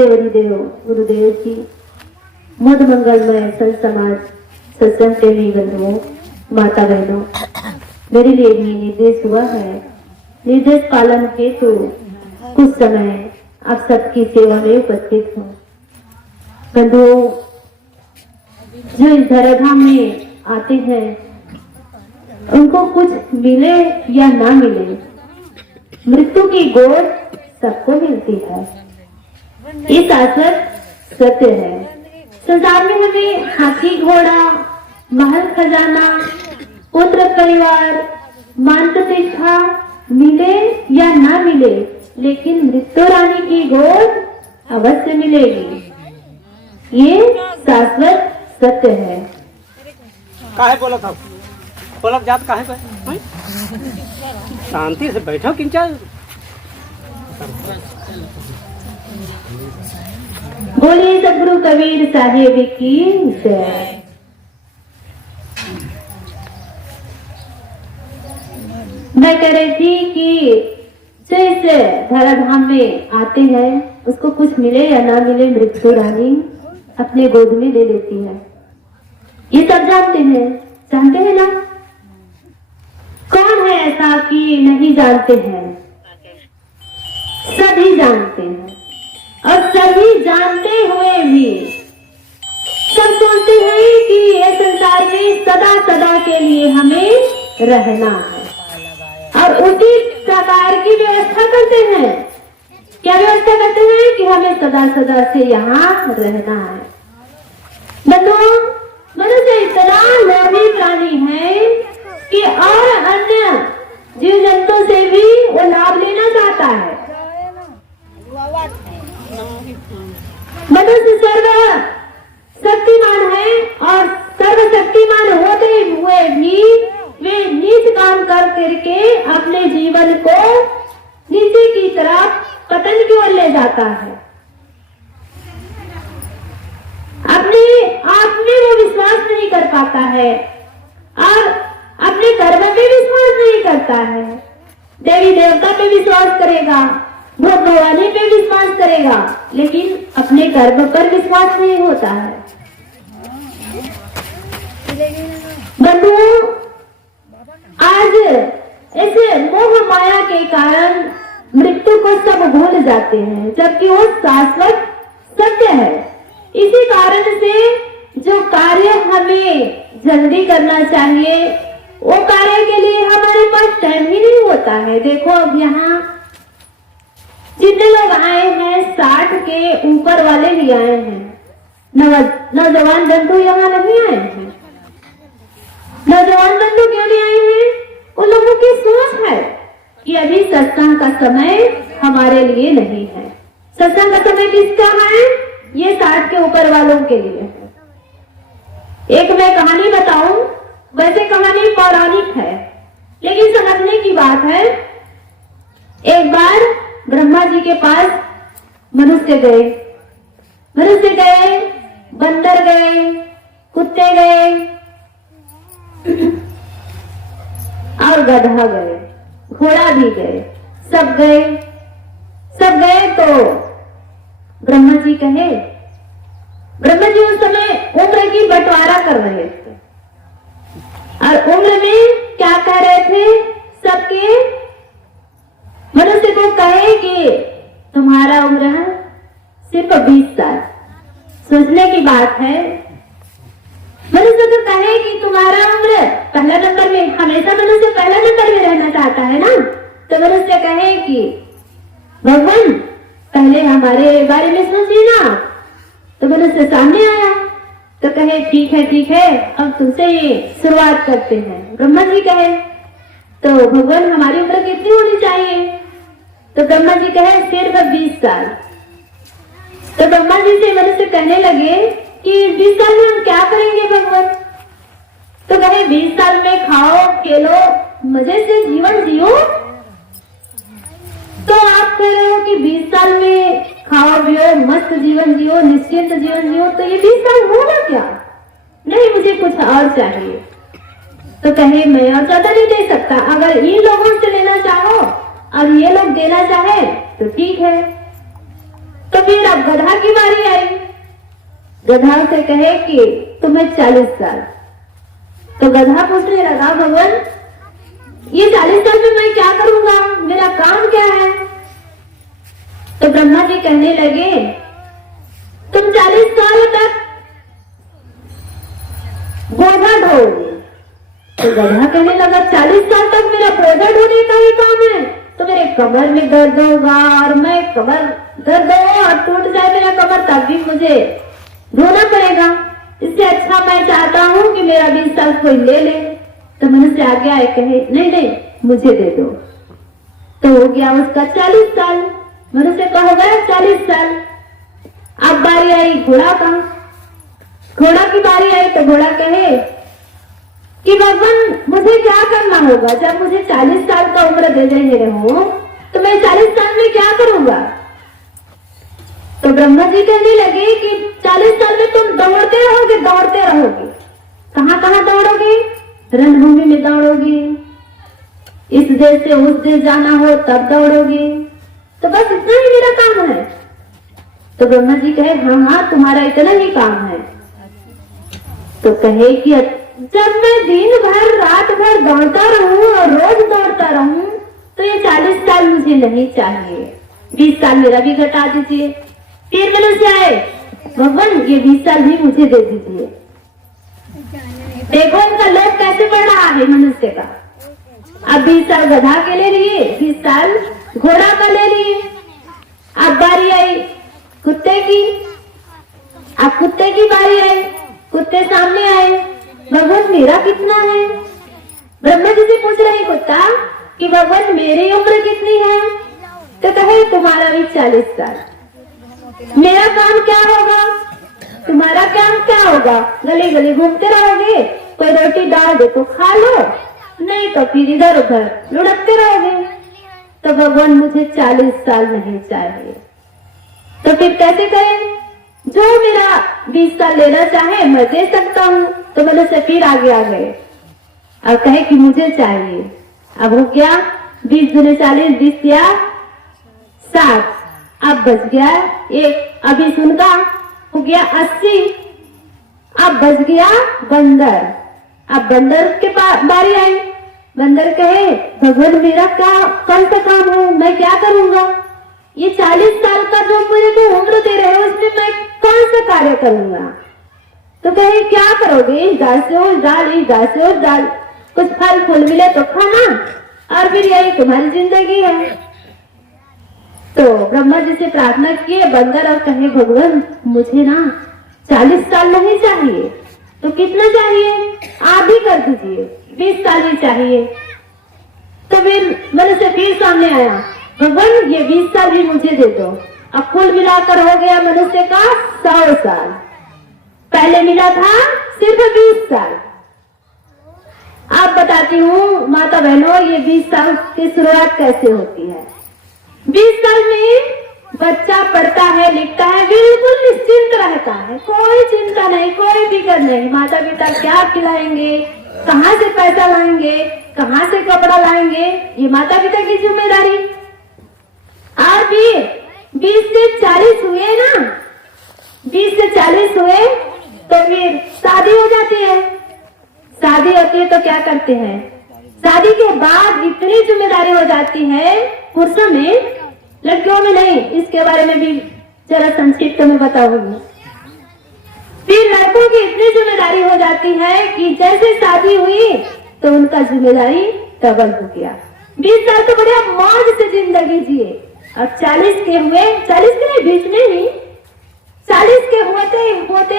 देवरीदेव गुरुदेव की मध मंगलमय संत समाज सत्संग प्रेमी बंधुओं, माता बहनों, मेरे लिए भी निर्देश हुआ है। निर्देश पालन हेतु कुछ समय आप सबकी सेवा में उपस्थित हूँ। बंधुओं, जो इस धराधाम में आते हैं उनको कुछ मिले या ना मिले, मृत्यु की गोद सबको मिलती है। ये शाश्वत सत्य है। संसार में हमें हाथी घोड़ा, महल खजाना, पुत्र परिवार, मान प्रतिष्ठा मिले या ना मिले, लेकिन मृत्यु रानी की गोद अवश्य मिलेगी। ये शाश्वत सत्य है। काहे बोला था? बोलक जात काहे पे? शांति से बैठो किंचा। बोलिए सदगुरु कबीर साहिब की जय। मैं कह रही थी कि जैसे धराधाम में आते हैं उसको कुछ मिले या ना मिले, मृत्यु रानी अपने गोद में ले लेती है। ये सब जानते हैं ना? कौन है ऐसा कि नहीं जानते हैं? सभी जानते हैं, और सभी जानते हुए भी सब सोचते हैं कि ये संसार में सदा सदा के लिए हमें रहना है, और उसी प्रकार की व्यवस्था करते हैं। क्या व्यवस्था करते हैं? कि हमें सदा सदा से यहाँ रहना है। बंधुओं, मनुष्य इतना लोभी प्राणी है कि और अन्य जीव जंतु से भी वो लाभ लेना चाहता है। मनुष्य सर्व शक्तिमान है, और सर्वशक्तिमान होते हुए भी वे नीच काम कर करके अपने जीवन को नीचे की तरफ पतन की ओर ले जाता है। अपने आप में वो विश्वास नहीं कर पाता है, और अपने कर्म पे विश्वास नहीं करता है। देवी देवता पे विश्वास करेगा, भूत भवानी पे विश्वास करेगा, लेकिन अपने कर्म पर विश्वास नहीं होता है। बंधुओं, आज ऐसे मोह माया के कारण मृत्यु को सब भूल जाते हैं, जबकि वो शाश्वत सत्य है। इसी कारण से जो कार्य हमें जल्दी करना चाहिए, वो कार्य के लिए हमारे पास टाइम ही नहीं होता है। देखो, अब यहाँ जितने लोग आए हैं 60 के ऊपर वाले भी आए हैं। नौजवान बंधु यहाँ नहीं आए हैं। नौजवान बंधु क्यों नहीं आए हैं? उन लोगों की सोच है कि अभी सत्संग का समय हमारे लिए नहीं है। सत्संग का समय किसका है? ये 60 के ऊपर वालों के लिए है। एक मैं कहानी बताऊं, वैसे कहानी पौराणिक है, लेकिन समझने की बात है। एक बार ब्रह्मा जी के पास मनुष्य गए, बंदर गए, कुत्ते गए और गधा गए, घोड़ा भी गए, सब गए तो ब्रह्मा जी उस समय उम्र की बंटवारा कर रहे थे, और उम्र में क्या कह रहे थे? सबके मनुष्य को कहे कि तुम्हारा उम्र सिर्फ 20 साल। सोचने की बात है। मनुष्य को कहे कि तुम्हारा उम्र पहला नंबर में, हमेशा मनुष्य पहला नंबर में रहना चाहता है ना, तो मनुष्य कहे कि भगवान पहले हमारे बारे में सोचिए ना। तो मनुष्य सामने आया तो कहे ठीक है, अब तुमसे ये शुरुआत करते हैं। ब्रह्मा जी कहे तो भगवान हमारी उम्र कितनी होनी चाहिए? तो ब्रह्मा जी कहे सिर्फ 20 साल। तो ब्रह्मा जी से मनुष्य कहने लगे कि 20 साल में हम क्या करेंगे भगवान? तो कहे 20 साल में खाओ, खेलो, मजे से जीवन जियो। तो आप कह रहे हो कि 20 साल में खाओ पियो, मस्त जीवन जियो, निश्चिंत जीवन जियो, तो ये 20 साल होगा क्या? नहीं, मुझे कुछ और चाहिए। तो कहे मैं और ज्यादा नहीं दे सकता, अगर इन लोगों से लेना चाहो और ये लोग देना चाहे तो ठीक है। तो फिर अब गधा की बारी आई। गधा से कहे कि तुम्हें 40 साल। तो गधा पूछने लगा, भगवान ये 40 साल में मैं क्या करूंगा, मेरा काम क्या है? तो ब्रह्मा जी कहने लगे, तुम 40 साल तक बोझा ढोओगे। तो गधा कहने लगा, 40 साल तक मेरा बोझा ढोने का ही काम है, तो मेरे कमर में दर्द होगा, और मैं कमर दर्द हो और टूट जाए मेरा कमर, तब भी मुझे ढोना पड़ेगा। इससे अच्छा मैं चाहता हूँ कि मेरा 20 साल कोई ले ले। तो मनुष्य आगे आए, कहे नहीं नहीं मुझे दे दो। तो हो गया उसका 40 साल। मनुष्य का हो गया 40 साल। अब बारी आई घोड़ा का। घोड़ा की बारी आई तो घोड़ा कहे कि भगवान मुझे क्या करना होगा, जब मुझे 40 साल का उम्र दे रहे हो तो मैं 40 साल में क्या करूंगा? तो ब्रह्मा जी कहने लगे कि 40 साल में तुम दौड़ते रहोगे, दौड़ते रहोगे। कहां कहां दौड़ोगे? रणभूमि में दौड़ोगे, इस देश से उस देश जाना हो तब दौड़ोगे। तो बस इतना ही मेरा काम है। तो ब्रह्मा जी कहे, हाँ हाँ तुम्हारा इतना ही काम है। तो कहे कि जब मैं दिन भर रात भर दौड़ता रहूं और रोज दौड़ता रहूं तो ये 40 साल मुझे नहीं चाहिए, 20 साल मेरा भी घटा दीजिए। फिर मनुष्य आए, भगवान ये 20 साल भी मुझे दे दीजिए। देखो इनका लोभ कैसे बढ़ रहा है मनुष्य का। अब 20 साल गधा के ले लिए, 20 साल घोड़ा का ले लिए। अब बारी आई कुत्ते की। अब कुत्ते की बारी आई, कुत्ते सामने आए, भगवान मेरा कितना है? ब्रह्मा जी से पूछ रहे कुत्ता कि भगवान मेरी उम्र कितनी है? तो कहे तुम्हारा भी 40 साल। मेरा काम क्या होगा? तुम्हारा काम क्या होगा? गली गली घूमते रहोगे, कोई रोटी डाल दे तो खा लो, नहीं तो फिर इधर उधर लुढ़कते रहोगे। तो भगवान मुझे 40 साल नहीं चाहिए। तो फिर कैसे करें? जो मेरा 20 साल लेना चाहे मैं दे सकता हूँ। तो मनुष्य फिर आगे आ गए और कहे कि मुझे चाहिए। अब हो गया 20 दूने 40, 20 या 60, अब बच गया एक। अभी सुनका हो गया 80, अब बच गया बंदर। अब बंदर के बारी आई। बंदर कहे भगवान मेरा क्या कौन सा काम है, मैं क्या करूंगा? ये 40 साल का जो मेरे को उम्र दे रहे हो उसमें मैं कौन सा कार्य करूंगा? तो कहे क्या करोगे? इस दाल से उस दाल, इस दाल से उस दाल, कुछ फल फूल मिले तो खाना, और फिर यही तुम्हारी जिंदगी है। तो ब्रह्मा जी से प्रार्थना किए बंदर और कहे भगवान मुझे ना 40 साल नहीं चाहिए, तो कितना चाहिए? आप ही कर दीजिए, 20 साल ही चाहिए। तो फिर मनुष्य फिर सामने आया, भगवान ये 20 साल भी मुझे दे दो। अब कुल मिलाकर हो गया मनुष्य का 100 साल। पहले मिला था सिर्फ 20 साल। आप बताती हूँ माता बहनों, ये 20 साल की शुरुआत कैसे होती है। 20 साल में बच्चा पढ़ता है, लिखता है, बिल्कुल निश्चिंत रहता है, कोई चिंता नहीं, कोई फिक्र नहीं। माता पिता क्या खिलाएंगे, कहाँ से पैसा लाएंगे, कहाँ से कपड़ा लाएंगे, ये माता पिता की जिम्मेदारी। और फिर 20 से 40 हुए ना, 20 से 40 हुए तो फिर शादी हो जाती है। शादी होती है तो क्या करते हैं? शादी के बाद इतनी जिम्मेदारी हो जाती है पुरुषों में, लड़कियों में नहीं। इसके बारे में भी जरा संक्षिप्त में बताऊंगी। फिर लड़कों की इतनी जिम्मेदारी हो जाती है कि जैसे शादी हुई तो उनका जिम्मेदारी डबल हो गया। 20 साल तो बढ़िया मौज से जिंदगी जिए, और 40 के हुए, 40 के बीच में ही 40 के होते